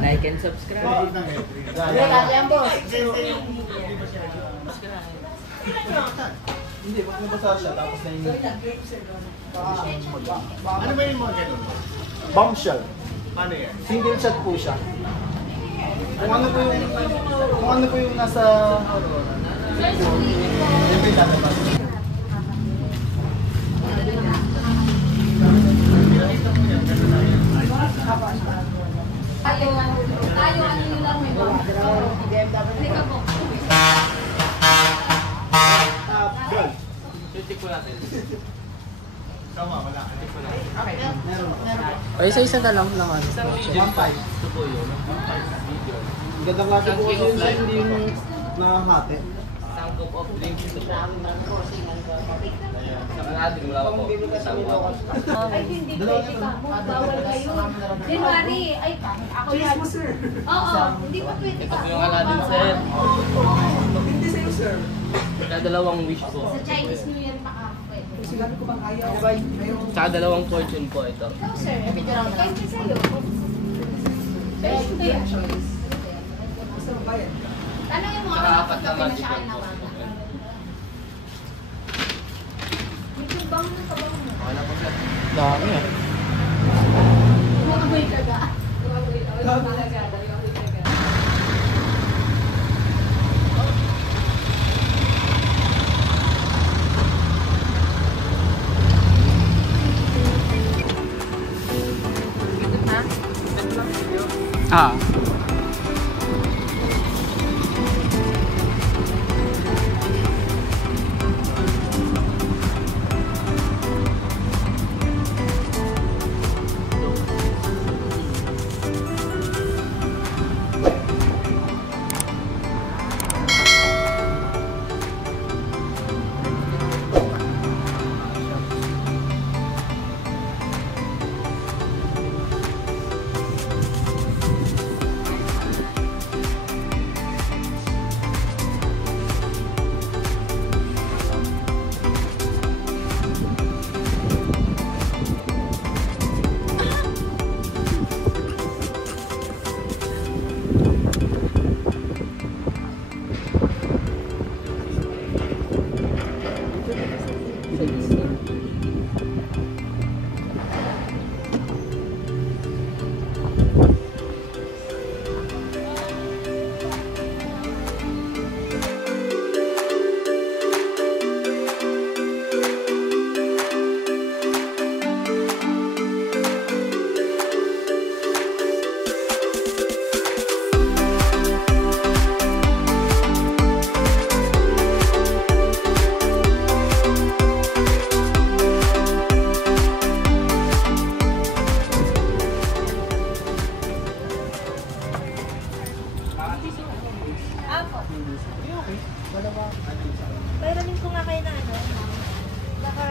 Like and subscribe. Yan, boss. Hindi, pag nabasa siya, tapos na yung... Ano ba yung mga ganun? Bombshell. Paano yan? Single shot po siya. Kung ano po yung nasa... Yan po yung lalabas. Tayo, ano yun lang may bang? Halika po. Tama, wala. O, isa-isa na lang naman. Ito po yun. Ganda nga po kasi yun siya, hindi yung nakakate. Isang cup of drinks ito po. Sa kanatin, wala pa po. Ay, hindi pwede ka. Bawal kayo. January, ay, ako yan. Oo, hindi pa pwede Ito ka. po yung Aladdin set. Hindi sa'yo, sir. Dalawang wish po. Sa Chinese New Year pa ka. Pwede. Siguro ko bang ayaw? Tsaka dalawang fortune po ito. Ikaw, sir. Kahit pa sa'yo. Best ko yan. Tanongin mo Tsaka ako apat kapag na gabi na magic siya po. kinawagan. May tubang na kabang mo. Okay na po sir. Dami ah. Umamoy ka ga. Umamoy ka ga. Ah. Bayranin ko nga kayo ng ano. Baka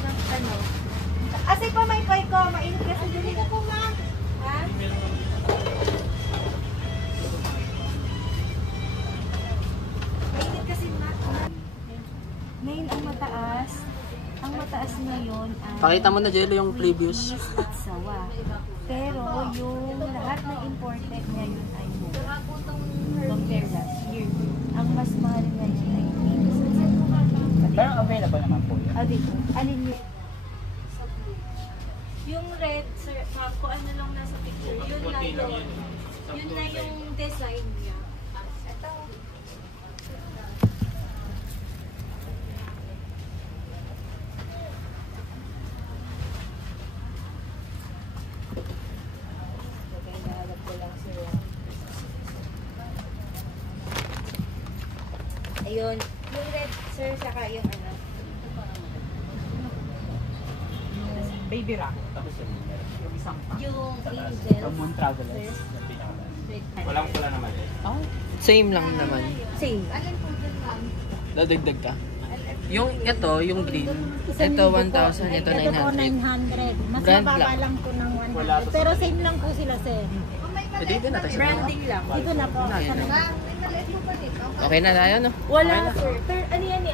ng ano. Asay pa may pay ko. Mainit kasi dyan ko ma'am. Ha? Mainit kasi ma'am. Ngayon ang mataas. Ang mataas ngayon ay... Pakita mo na Jello yung previous. Yes at sawa. Pero yung lahat ng imported ngayon ay mura. Compare last year. Ang mas mahal ngayon ay Venus at sawa. Pero available naman po yun. Dito. Alin yun? Yung red, sir, ma'am, kung ano lang nasa picture, yun na yun. Yun na yung design niya. Ito. Okay, nahalap ko lang sila. Ayun. Yung red, sir, saka yung ano. Baby rock. Tapos yung isang pack. Yung angels. From Moon Travelers. Walang pula naman eh. Oh, same lang naman. Same. Dadagdag ka. Yung ito, yung green. Ito 1,000, ito 900. Ito po 900. Mas Brand mababa lang. lang po ng 100. Pero same lang po sila, sir. Pwede dito na tayo. Branding lang. Dito na po. Okay na tayo, no? Wala, Okay na. sir. Ano yan ni